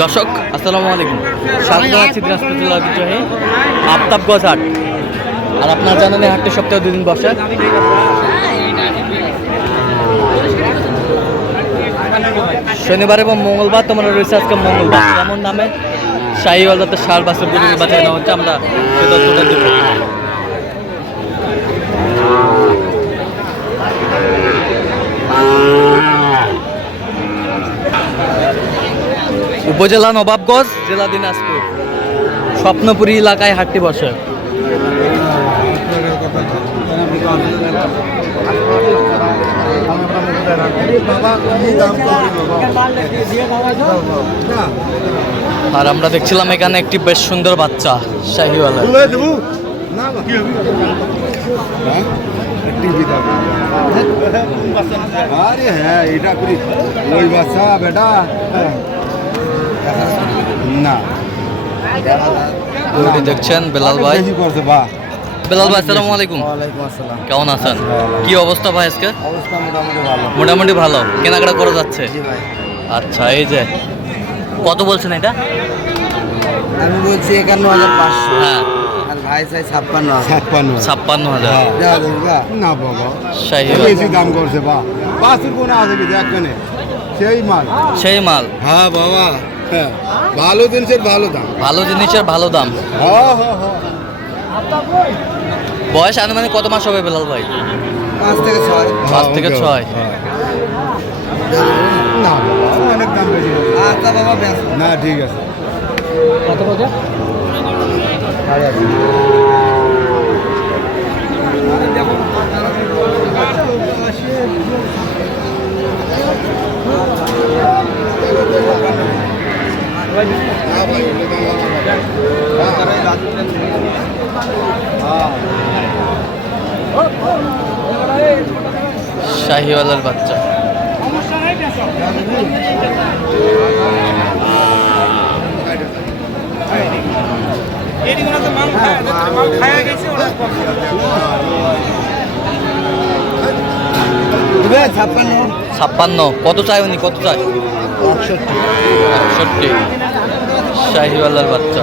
দর্শক আসসালামু আলাইকুম। স্বাগত আছি দিনাজপুর জেলার ঐতিহ্যবাহী আফতাবগঞ্জ হাট। আর আপনার জানেন এই হাটটি সপ্তাহে দুদিন বসে। শনিবার এবং মঙ্গলবার তোমরা রয়েছে আজকে মঙ্গলবার। যেমন নামে শাহী যাতে সার বাসের বাঁচিয়ে নেওয়া হচ্ছে। আমরা দেবো। উপজেলা নবাবগঞ্জ, জেলা দিনাজপুর। স্বপ্নপুরী এলাকায় হাটটি বসে। আর আমরা দেখছিলাম এখানে একটি বেশ সুন্দর বাচ্চা, শাহিওয়ালা। আরে হ্যাঁ এটা করি ওই বাচ্চা, বেটা? না। গরুটি দেখছেন বেলাল ভাই। বেশি করছে বা বেলাল ভাই আসসালামু আলাইকুম। কেমন আছেন? কি অবস্থা ভাই আজকে? মোটামুটি ভালো। কেনাকাটা করা যাচ্ছে? আচ্ছা এই যে কত বলছেন এটা? আমি বলছি একান্ন হাজার পাঁচশো। হ্যাঁ। ভাই চাই ছাপ্পান্ন ছাপ্পান্ন ছাপ্পান্ন হাজার। না বাবা। বেশি দাম করছে বা পাঁচের কোনো আছে কি? দেখ কেনে সেই মাল। সেই মাল। হ্যাঁ বাবা হ্যাঁ। ভালো জিনিসের ভালো দাম। ভালো জিনিসের ভালো দাম। হ্যাঁ হ্যাঁ হ্যাঁ। বয়স আনুমানিক কত মাস হবে বেলাল ভাই? পাঁচ থেকে ছয়। পাঁচ থেকে ছয়। না অনেক দাম বেশি। আচ্ছা বাবা না ঠিক আছে। কত কত শাহিওয়ালার বাচ্চা। ছাপ্পান্ন। কত চাই উনি? কত চাই একষট্টি। শাহিওয়ালার বাচ্চা।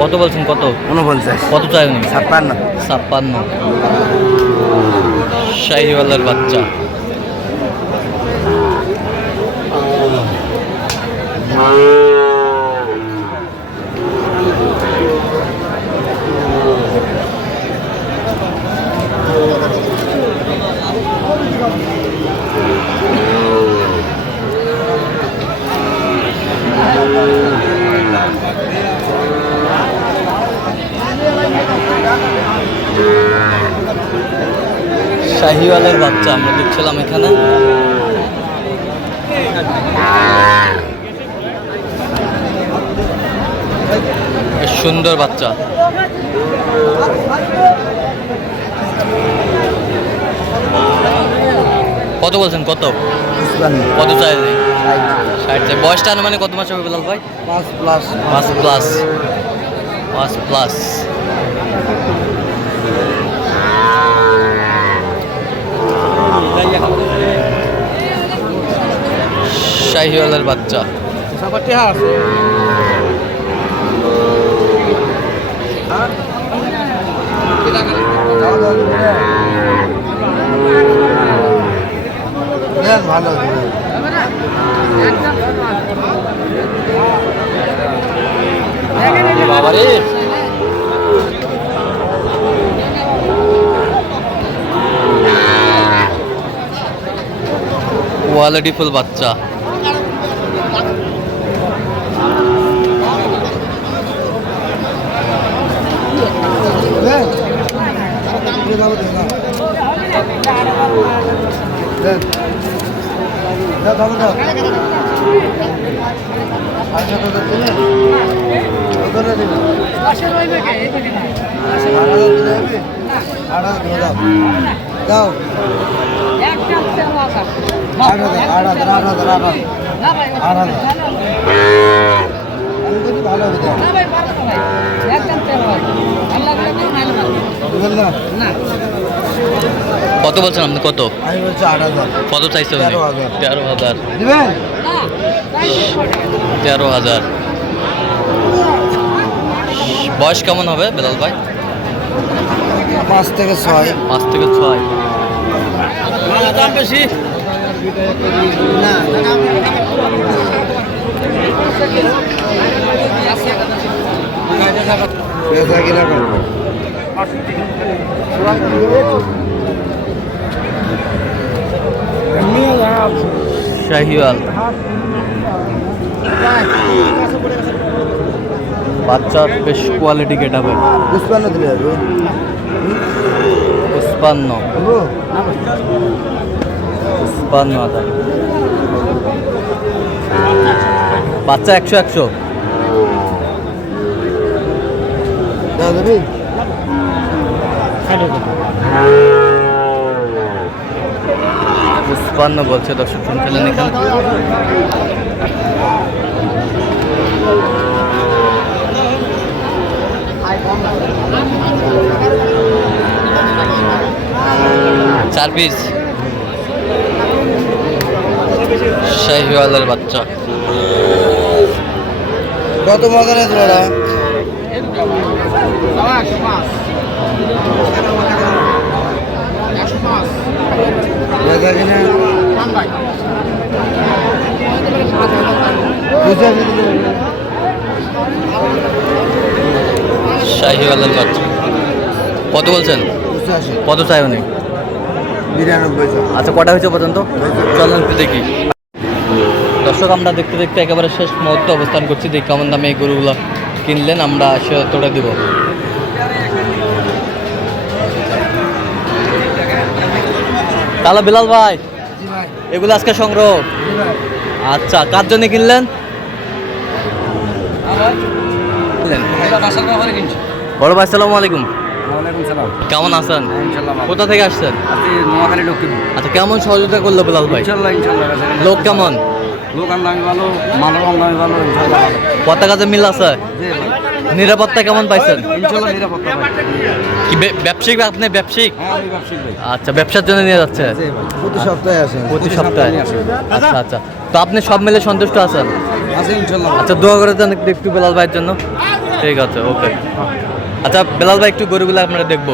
কত বলছেন কত? উনপঞ্চাশ কত চাই উনি ছাপ্পান্ন। ছাপ্পান্ন। শাহিওয়ালার বাচ্চা। শাহিওয়ালের বাচ্চা আমরা দেখছিলাম এখানে। সুন্দর বাচ্চা। কত বলছেন কত? কত চাই ষাট চাই। বয়সটা আনুমানিক কত মাস হবে বেলাল ভাই? পাঁচ প্লাস পাঁচ প্লাস পাঁচ প্লাস শাহিওয়ালের বাচ্চা। ভালো। বাবারে। কোয়ালিটি ফুল বাচ্চা। দাও আট হাজার আট হাজার আট হাজার আট হাজার ভালো হবে কত বলছেন আপনি? কত? কত চাইছে তেরো হাজার। তেরো হাজার। বয়স কেমন হবে বেলাল ভাই? পাঁচ থেকে ছয়। পাঁচ থেকে ছয়। দাম বেশি। শাহিওয়াল। বাচ্চা বেশ কোয়ালিটি গেট হবে পুষ্পান্ন দিলে পুষ্পান্ন। পুষ্পান্ন হাজার বাচ্চা একশো একশো। পুষ্পান্ন বলছে দর্শক শুনছিলেন এখানে। চার পিস। শাহিওয়ালের বাচ্চা। কত মজা আছে ওরা বেচা কিনা বুঝে শাহিওয়ালের বাচ্চা। কত বলছেন? কত চাই উনি? বিরানব্বই আচ্ছা কটা হয়েছে পর্যন্ত? চলুন দেখি। দর্শক আমরা দেখতে দেখতে একেবারে শেষ মুহূর্তে অবস্থান করছি। দেখি কেমন দামে এই গরুগুলো কিনলেন আমরা সে তোড়ে দেব। তাহলে বিলাল ভাই এগুলো আজকে সংগ্রহ? আচ্ছা কার জন্য কিনলেন। বড় ভাই সালাম আলাইকুম। কেমন আছেন? কোথা থেকে আসছেন? আচ্ছা কেমন সহযোগিতা করল বিলাল ভাই? লোক কেমন? ভালো ভালো ভালো। পতাকাতে মিল আছে নিরাপত্তা কেমন পাইছেন? কি বে- ব্যবসায়িক আপনি ব্যবসায়িক? হ্যাঁ আমি ব্যবসায়িক ভাই। আচ্ছা ব্যবসার জন্য নিয়ে যাচ্ছে? প্রতি সপ্তাহে আসেন প্রতি সপ্তাহে আচ্ছা আচ্ছা। তো আপনি সব মিলে সন্তুষ্ট আছেন? আচ্ছা দোয়া করে দেন একটু একটু বেলাল ভাইয়ের জন্য। ঠিক আছে ওকে। আচ্ছা বেলাল ভাই একটু গরুগুলো আমরা দেখব।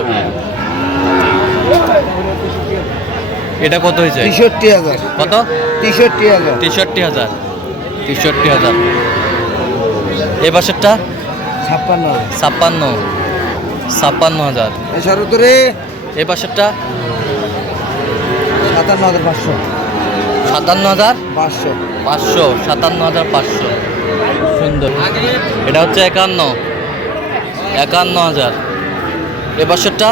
এটা কত হয়েছে? তেষট্টি হাজার। কত? তেষট্টি হাজার। তেষট্টি হাজার। তেষট্টি হাজার। এ বছরটা ছাপ্পান্ন ছাপ্পান্ন। ছাপ্পান্ন হাজার। এছাড়া তো রে এ বছরটা সাতান্ন হাজার পাঁচশো। সাতান্ন হাজার? পাঁচশো। পাঁচশো সাতান্ন হাজার পাঁচশো। সুন্দর। এটা হচ্ছে একান্ন। একান্ন হাজার। এ বছরটা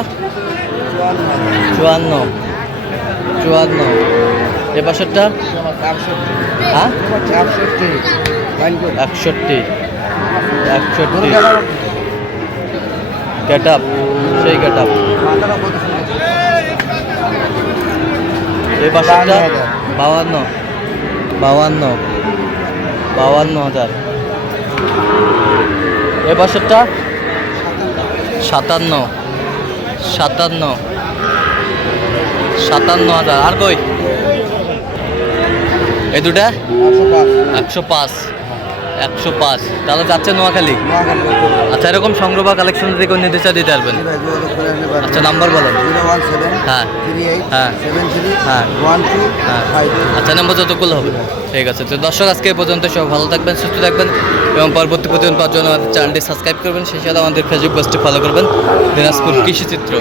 চুয়ান্ন। চুয়ান্ন। এ বছরটা হ্যাঁ? একষট্টি। একষট্টি। একষট্টি গেট আপ সেই গেট আপ এই বছরটা বাউান্ন বাউান্ন হাজার। এ সাতান্ন। সাতান্ন। সাতান্ন হাজার। আর কই? এই দুটা? একশো পাঁচ। একশো পাঁচ। তাহলে যাচ্ছে নোয়াখালী? আচ্ছা এরকম সংগ্রহ বা কালেকশন থেকে নির্দেশা দিতে পারবেন। আচ্ছা নাম্বার বলেন। হ্যাঁ। হ্যাঁ। হ্যাঁ। হ্যাঁ আচ্ছা নাম্বার যতগুলো হবে। ঠিক আছে। তো দর্শক আজকে এই পর্যন্ত সব ভালো থাকবেন সুস্থ থাকবেন এবং পরবর্তী প্রতিদিন পাওয়ার জন্য আমাদের চ্যানেলটি সাবস্ক্রাইব করবেন। সেই সাথে আমাদের ফেসবুক পেজটি ফলো করবেন। দিনাজপুর কৃষি চিত্র